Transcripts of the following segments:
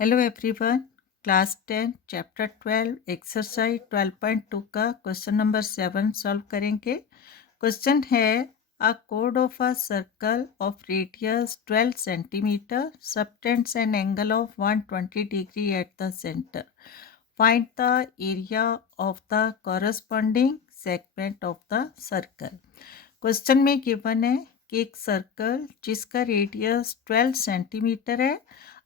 Hello everyone. Class 10 chapter 12 exercise 12.2 का question number 7 solve करेंगे। Question है a code of a circle of radius 12 centimetre subtends an angle of 120 degree at the centre. Find the area of the corresponding segment of the circle. Question में given है कि एक circle जिसका radius 12 centimetre है,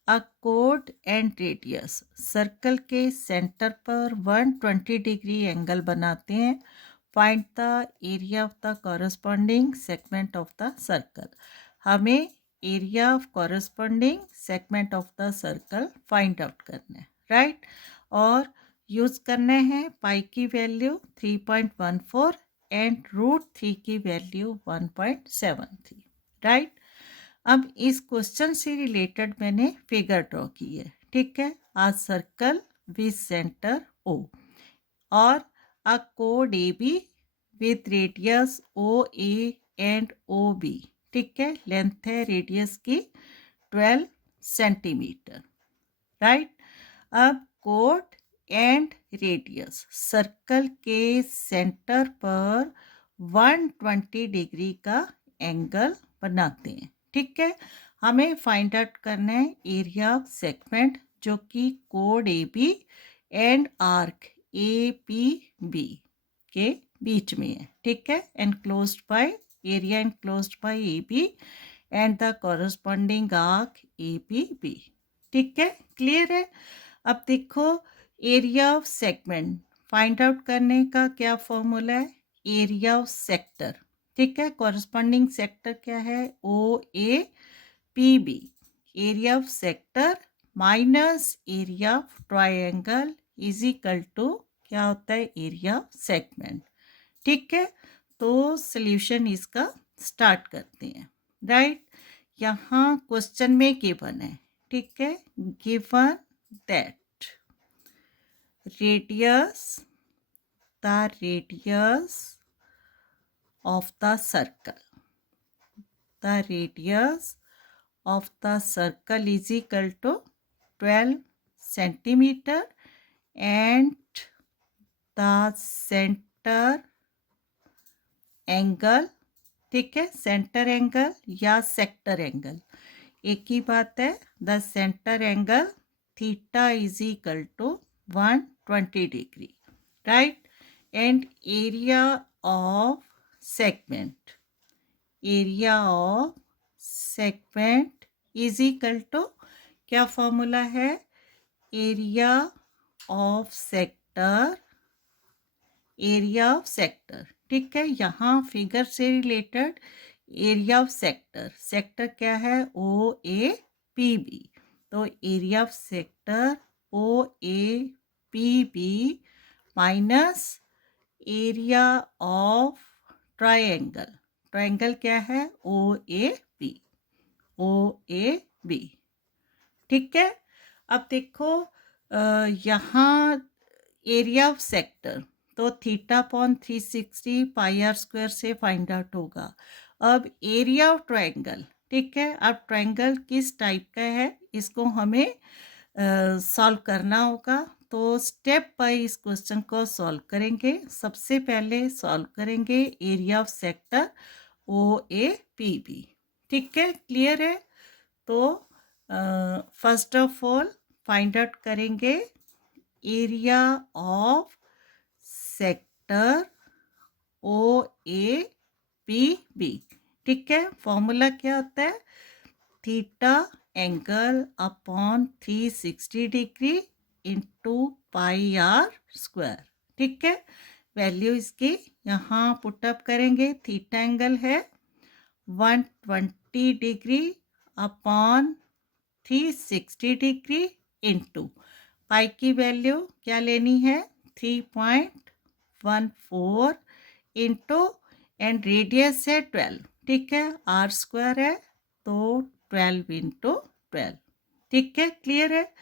a code and radius circle के centre पर 120 degree angle बनाते हैं। Find the area of the corresponding segment of the circle. हमें area of corresponding segment of the circle find out करना है, राइट। और यूज करने हैं पाई की वैल्यू 3.14 एंड √3 की वैल्यू 1.73, राइट। अब इस क्वेश्चन से रिलेटेड मैंने फिगर ड्रॉ की है, ठीक है। आ सर्कल विद सेंटर ओ और अ कोड A B with radius O A and O B, ठीक है। लेंथ है रेडियस की 12 सेंटीमीटर, राइट। अब कोड एंड रेडियस सर्कल के सेंटर पर 120 डिग्री का एंगल बनाते हैं, ठीक है। हमें फाइंड आउट करना है एरिया ऑफ सेगमेंट जो कि कोड A B and arc A P B के बीच में है, ठीक है। Enclosed by area enclosed by A B and the corresponding arc A P B, ठीक है। क्लियर है। अब देखो area of segment find out करने का क्या फॉर्मूला है, एरिया ऑफ सेक्टर, ठीक है। कॉरस्पॉन्डिंग सेक्टर क्या है, O A P B. Area of sector minus area of triangle is equal to क्या होता है, एरिया ऑफ सेगमेंट, ठीक है। तो सॉल्यूशन इसका स्टार्ट करते हैं, राइट। यहाँ क्वेश्चन में गिवन है, ठीक है। Given that radius of the circle is equal to 12 centimeter and the center angle, ठीक है। सेंटर एंगल या सेक्टर एंगल एक ही बात है। The centre angle theta is equal to 120 degree, right. And area of segment is equal to क्या formula है, area of sector, ठीक है। यहाँ फिगर से रिलेटेड एरिया ऑफ सेक्टर क्या है, ओ ए पी बी। तो area of sector O A P B minus area of triangle क्या है, ओ ए बी, ठीक है। अब देखो यहाँ एरिया ऑफ सेक्टर तो θ/360 πr² से फाइंड आउट होगा। अब एरिया ऑफ ट्रायंगल, ठीक है। अब ट्रायंगल किस टाइप का है इसको हमें सॉल्व करना होगा। तो स्टेप बाय इस क्वेश्चन को सॉल्व करेंगे। सबसे पहले सॉल्व करेंगे area of sector O A P B, ठीक है। क्लियर है। तो first of all find out करेंगे area of sector O A P B, ठीक है। फॉर्मूला क्या होता है, theta angle upon 360 degree into πr², ठीक है। वैल्यू इसकी यहाँ पुटअप करेंगे। थीटा एंगल है 120 degree upon 360 degree into pi की वैल्यू क्या लेनी है, 3.14 इंटू एंड रेडियस है 12, ठीक है। r² है तो 12 इंटू 12, ठीक है। क्लियर है।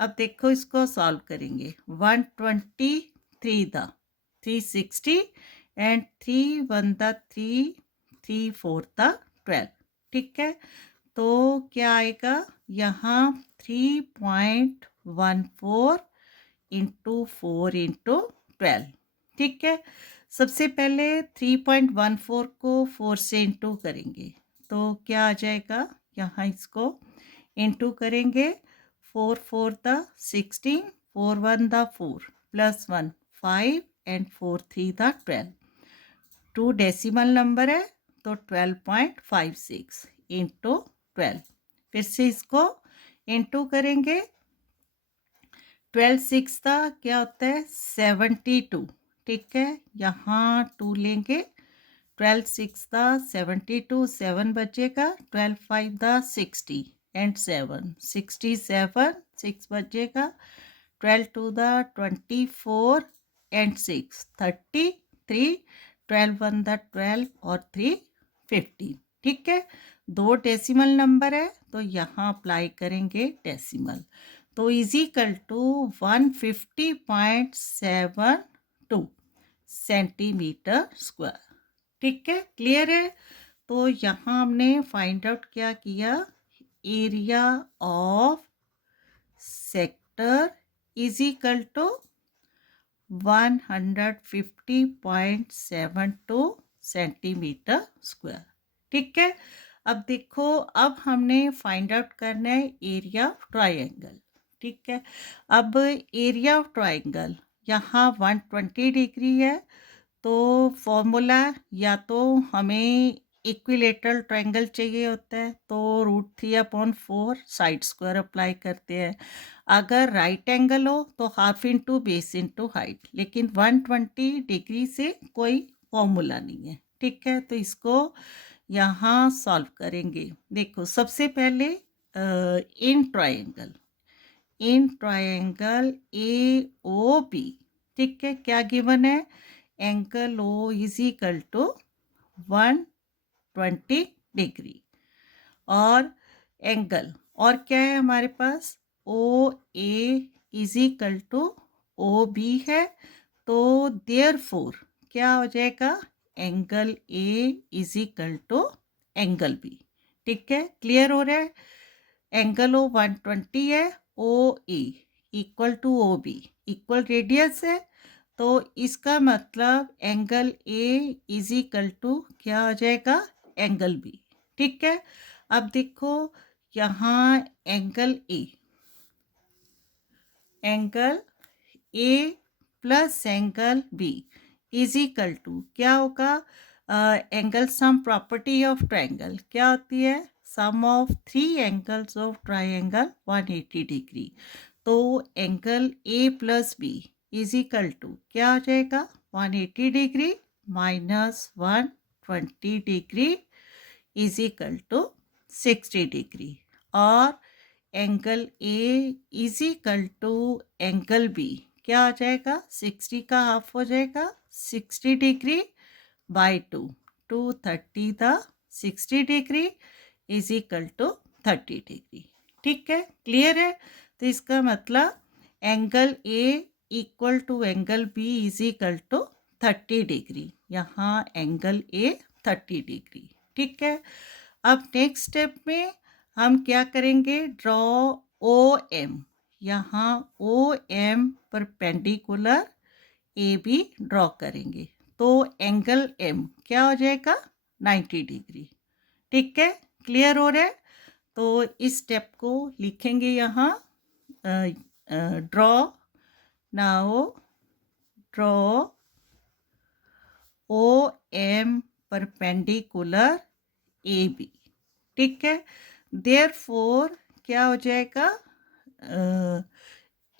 अब देखो इसको सॉल्व करेंगे। 123 द 360 एंड 3 1 द 3 3 4 द 12, ठीक है। तो क्या आएगा यहाँ 3.14 इंटू 4 इंटू 12। ठीक है, सबसे पहले 3.14 को 4 से इंटू करेंगे तो क्या आ जाएगा, यहाँ इसको इंटू करेंगे, 4 4 the 16, 4 1 the 4 plus 1 5 and 4 3 the 12। 2 decimal number है तो 12.56 इंटू 12। फिर से इसको इंटू करेंगे, 12 6 का क्या होता है 72। ठीक है, यहाँ 2 लेंगे, 12 6 का 72, 7 बचेगा, 12 5 का 60 एंड 7 67, 6 बचेगा, 12 2 का 24 एंड 6 33, 12 1 का 12 और 3 15। ठीक है, 2 डेसिमल नंबर है तो यहाँ अप्लाई करेंगे डेसिमल, तो is equal to 150.72 centimetre square. ठीक है, क्लियर है। तो यहाँ हमने फाइंड आउट क्या किया, area of sector is equal to 150.72 centimetre square. ठीक है, अब देखो, अब हमने फाइंड आउट करना है एरिया ऑफ ट्रायंगल। ठीक है, अब एरिया ऑफ ट्रायंगल यहाँ 120 डिग्री है, तो फॉर्मूला या तो हमें इक्विलेटरल ट्रायंगल चाहिए होता है तो √3/4 साइड स्क्वायर अप्लाई करते हैं। अगर राइट एंगल हो तो half into base into height, लेकिन 120 डिग्री से कोई फॉर्मूला नहीं है। ठीक है, तो इसको यहाँ सॉल्व करेंगे। देखो, सबसे पहले इन ट्रायंगल AOB, ठीक है, क्या गिवन है, angle O is equal to 120 डिग्री, और एंगल और क्या है हमारे पास, OA इज इक्वल टू OB है, तो देयरफॉर क्या हो जाएगा, angle A is equal to angle B। ठीक है, क्लियर हो रहा है। एंगल O 120 है, OA इक्वल टू OB इक्वल रेडियस है, तो इसका मतलब angle A is equal to क्या हो जाएगा, एंगल B। ठीक है, अब देखो यहाँ angle A plus angle B is equal to क्या होगा, angle sum property of triangle क्या होती है, sum of 3 angles of triangle 180 degree. तो angle A plus B is equal to क्या हो जाएगा, 180 degree minus 120 degree is equal to 60 degree, और angle A is equal to angle B क्या हो जाएगा, 60 का हाफ हो जाएगा, 60 डिग्री बाई 230 था 60 degree is equal to 30 degree. ठीक है, क्लियर है। तो इसका मतलब angle A equal to angle B is equal to 30 degree, यहाँ एंगल A 30 डिग्री। ठीक है, अब नेक्स्ट स्टेप में हम क्या करेंगे, ड्रॉ OM, यहाँ OM परपेंडिकुलर AB ड्रॉ करेंगे, तो एंगल M क्या हो जाएगा, 90 डिग्री। ठीक है, क्लियर हो रहा है। तो इस स्टेप को लिखेंगे यहाँ, ड्रॉ OM परपेंडिकुलर AB। ठीक है, देयरफॉर क्या हो जाएगा,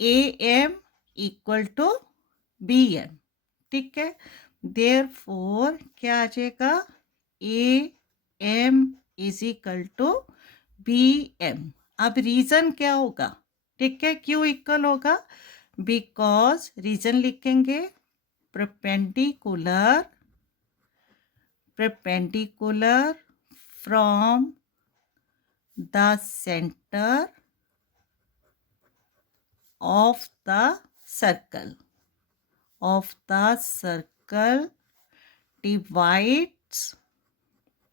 AM इक्वल टू BM। ठीक है, देयरफॉर क्या आ जाएगा, AM is equal to BM। अब रीजन क्या होगा, ठीक है, क्यों इक्वल होगा, बिकॉज रीजन लिखेंगे, perpendicular from the center of the circle divides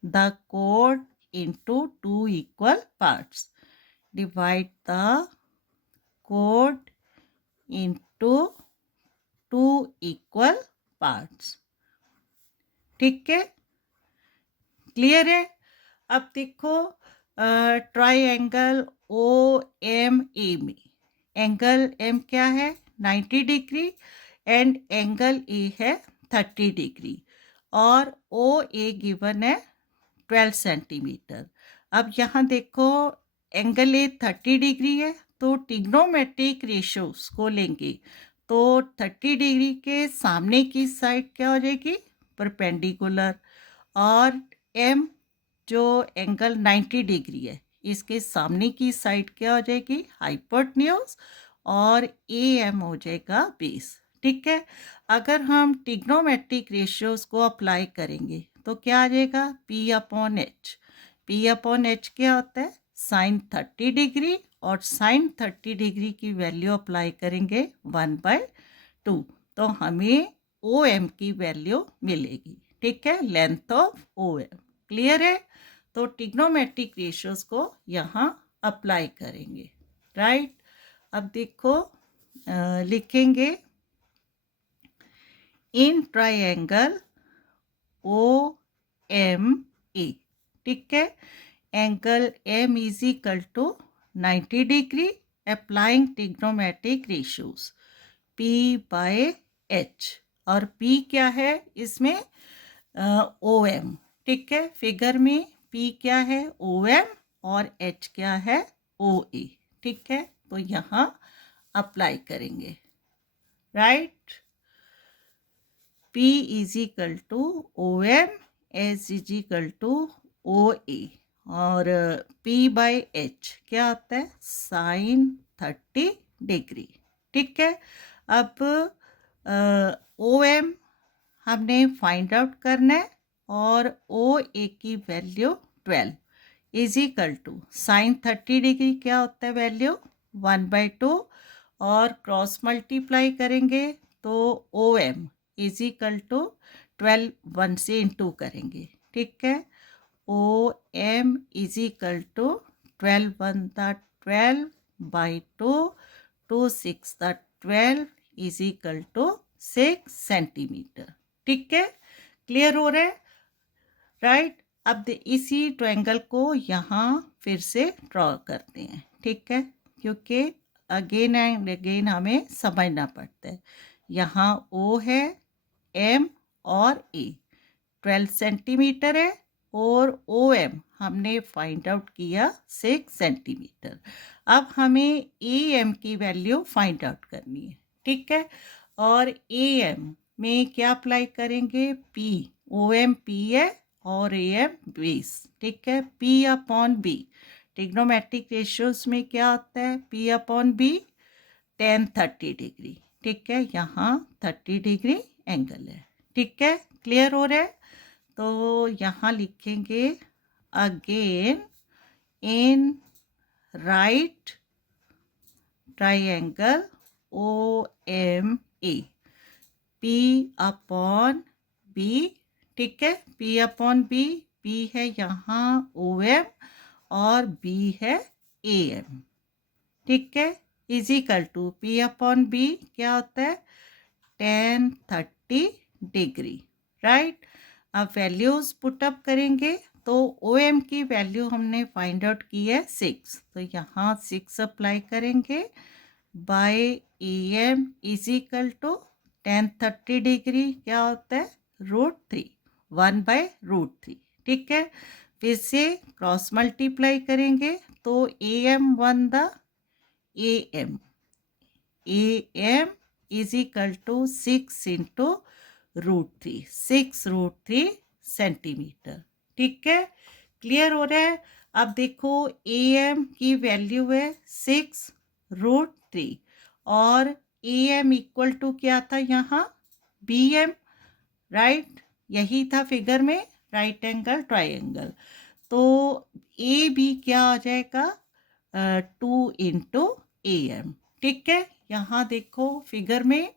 the chord into two equal parts. Divide the chord into two equal parts. ठीक है, क्लियर है। अब देखो ट्राइंगल ओ एम ए में एंगल एम क्या है 90 डिग्री एंड एंगल ए है 30 degree और ओ ए गिवन है 12 सेंटीमीटर। अब यहाँ देखो एंगल ए 30 डिग्री है तो ट्रिग्नोमेट्रिक रेशियोज को लेंगे तो 30 डिग्री के सामने की साइड क्या हो जाएगी परपेंडिकुलर और एम जो एंगल 90 डिग्री है इसके सामने की साइड क्या हो जाएगी हाइपोटेन्यूज और ए एम हो जाएगा बेस। ठीक है, अगर हम ट्रिग्नोमेट्रिक रेशियोज को अप्लाई करेंगे तो क्या आ जाएगा P upon H. P upon H क्या होता है साइन 30 डिग्री और साइन 30 डिग्री की वैल्यू अप्लाई करेंगे 1/2 तो हमें ओ एम की वैल्यू मिलेगी। ठीक है, length of O M. Clear है, तो ट्रिग्नोमेट्रिक रेशियोज को यहाँ अप्लाई करेंगे। राइट, अब देखो लिखेंगे in triangle O M A. ठीक है, angle M is equal to 90 degree applying trigonometric ratios P by H और P क्या है इसमें ओ एम। ठीक है, फिगर में P क्या है ओ एम और H क्या है ओ ए। ठीक है, तो यहाँ अप्लाई करेंगे। Right, P is equal to O M H is equal to O A और P बाय H क्या आता है साइन 30 डिग्री। ठीक है, अब ओ एम हमने फाइंड आउट करना है और ओ ए की value 12 is equal to sine 30 degree क्या होता है वैल्यू 1/2 और क्रॉस मल्टीप्लाई करेंगे तो O M is equal to 12 1 से इंटू करेंगे। ठीक है, O M is equal to 12 1 12/2 2 6 12 is equal to 6 centimetre. ठीक है, क्लियर हो रहा है। राइट, अब इसी ट्रायंगल को यहाँ फिर से ड्रॉ करते हैं। ठीक है, क्योंकि अगेन एंड अगेन हमें समझना पड़ता है। यहाँ O है M और A 12 सेंटीमीटर है और OM हमने फाइंड आउट किया 6 सेंटीमीटर। अब हमें AM की वैल्यू फाइंड आउट करनी है। ठीक है, और AM में क्या अप्लाई करेंगे P OM P है और AM बेस। ठीक है, P upon B trigonometric ratios में क्या होता है P upon B tan 30 degree. ठीक है, यहाँ 30 डिग्री एंगल है। ठीक है, क्लियर हो रहा है। तो यहाँ लिखेंगे again in right triangle OMA P upon B। ठीक है, P अपॉन B, P है यहाँ OM और B है AM। ठीक है, is equal to P upon B क्या होता है tan 30 डिग्री। राइट, अब वैल्यूज पुटअप करेंगे तो OM की वैल्यू हमने फाइंड आउट की है 6 तो यहाँ 6 अप्लाई करेंगे by AM is equal to tan 30 degree क्या होता है √3 1/√3। ठीक है, फिर से क्रॉस मल्टीप्लाई करेंगे तो AM 1 the AM is equal to 6 into √3 6√3 centimetre. ठीक है, क्लियर हो रहा है। अब देखो AM की वैल्यू है 6√3 और AM इक्वल टू क्या था यहाँ BM। राइट, यही था फिगर में राइट एंगल ट्राइंगल। तो AB क्या आ जाएगा 2 इंटू AM। ठीक है, यहाँ देखो फिगर में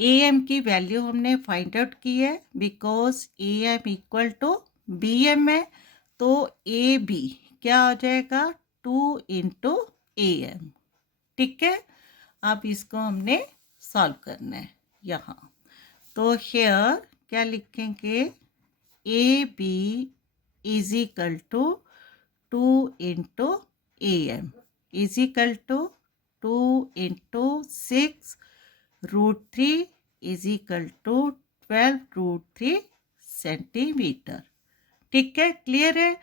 AM की वैल्यू हमने फाइंड आउट की है because AM equal to BM है तो ए बी क्या हो जाएगा 2 इंटू ए एम। ठीक है, अब इसको हमने सॉल्व करना है यहाँ। तो हेयर क्या लिखेंगे, A B is equal to 2 into A M is equal to 2 into 6 root 3 is equal to 12 root 3 centimetre. ठीक है, क्लियर है।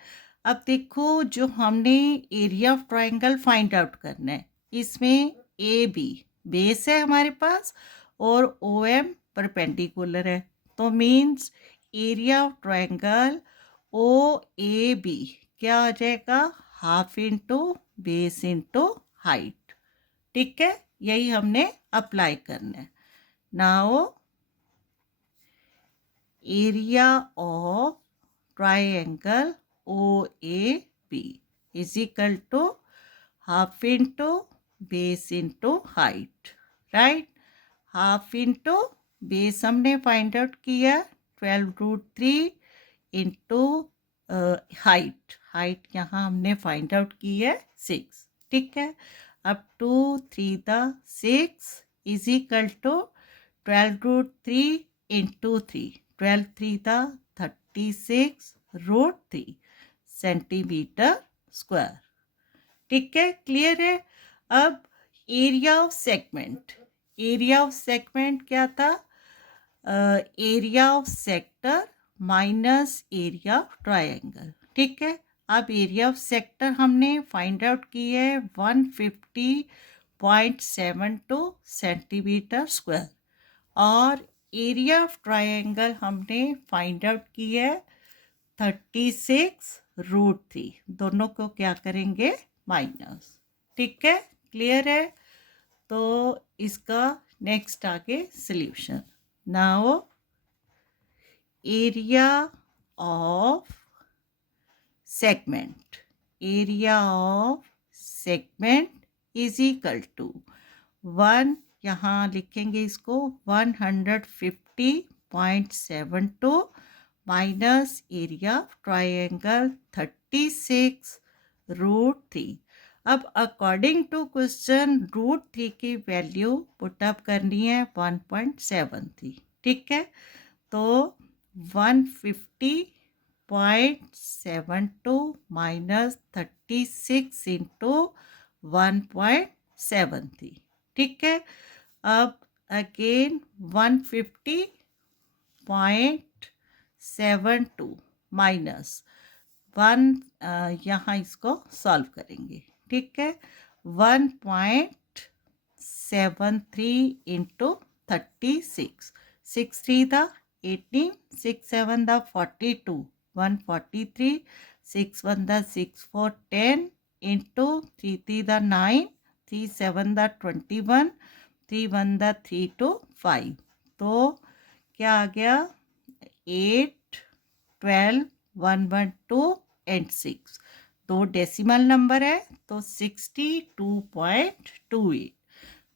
अब देखो जो हमने area of triangle find out करना है, इसमें ए बी बेस है हमारे पास और ओ एम परपेंडिकुलर है, तो means area of triangle O A B क्या हो जाएगा, half into base into height. ठीक है, यही हमने अप्लाई करना है। Now area of triangle OAB is equal to half into base into height, right? Half into base हमने फाइंड आउट किया 12 रूट 3 इंटू हाइट यहाँ हमने फाइंड आउट की है 6। ठीक है, अब 2 3 6 is equal to 12 root 3 into 3 12 3 36 root 3 centimetre square. ठीक है, क्लियर है। अब area of segment, area of segment क्या था, area of sector minus area of triangle. ठीक है, अब एरिया ऑफ सेक्टर हमने फाइंड आउट की है 150.72 सेंटीमीटर स्क्वायर और एरिया ऑफ ट्रायंगल हमने फाइंड आउट की है 36 रूट 3। दोनों को क्या करेंगे, माइनस। ठीक है, क्लियर है। तो इसका नेक्स्ट आगे solution. Now area of segment, area of segment is equal to 1, यहाँ लिखेंगे इसको 150.72 minus area of triangle 36 root 3। अब अकॉर्डिंग टू क्वेश्चन रूट 3 की वैल्यू पुटअप करनी है 1.73। ठीक है, तो 150.72 माइनस 36 इंटू 1.73। ठीक है, अब अगेन 150.72 माइनस 1, यहाँ इसको सॉल्व करेंगे। ठीक है, 1.73 इंटू 36, 6 3 18, 6 7 42, 143, 6 1 6 4 10 इंटू 3 3 9, 3 7 21, 3 1 3 2 5। तो क्या आ गया, 8 12 1 1 2 एंड 6। तो डेसिमल नंबर है तो 62.28।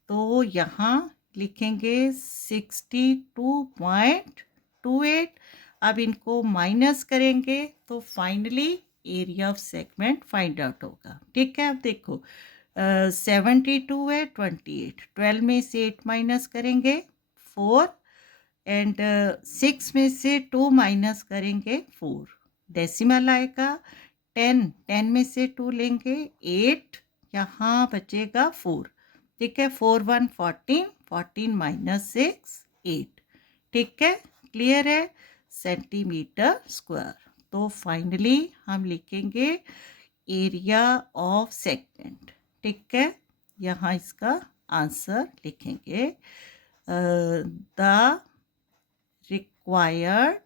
तो यहाँ लिखेंगे 62.28। अब इनको माइनस करेंगे तो finally area of segment find out होगा। ठीक है, अब देखो 72 है 28, 12 में से 8 माइनस करेंगे 4 एंड 6 में से 2 माइनस करेंगे 4, डेसिमल आएगा 10 में से 2 लेंगे 8, यहाँ बचेगा 4। ठीक है, 4 1 14, 14 माइनस 6 8। ठीक है, क्लियर है, सेंटीमीटर स्क्वायर। तो फाइनली हम लिखेंगे एरिया ऑफ सेगमेंट। ठीक है, यहाँ इसका आंसर लिखेंगे the required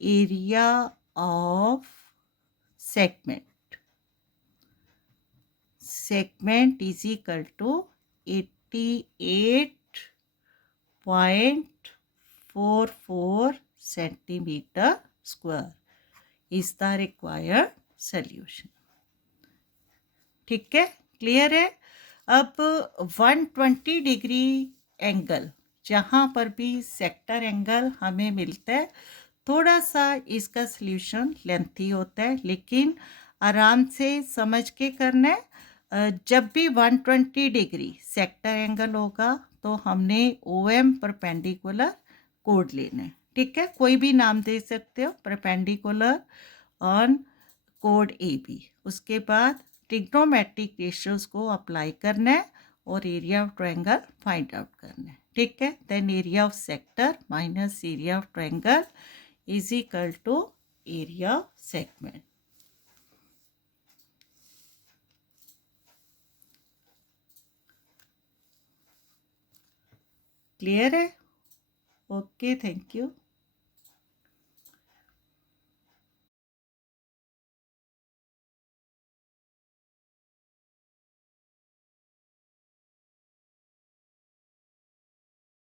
area of segment is equal to 88.44 centimeter square is the required solution। ठीक है, क्लियर है। अब 120 डिग्री एंगल जहाँ पर भी सेक्टर एंगल हमें मिलता है थोड़ा सा इसका सल्यूशन लेंथी होता है, लेकिन आराम से समझ के करना है। जब भी 120 डिग्री सेक्टर एंगल होगा तो हमने OM परपेंडिकुलर कोड लेना है, ठीक है। कोई भी नाम दे सकते हो, परपेंडिकुलर ऑन कोड AB। उसके बाद ट्रिग्नोमेट्रिक रेशियोज को अप्लाई करना है और area of triangle find out करना है, ठीक है। Then area of sector minus area of triangle is equal to area of segment. Clear है? Okay, thank you.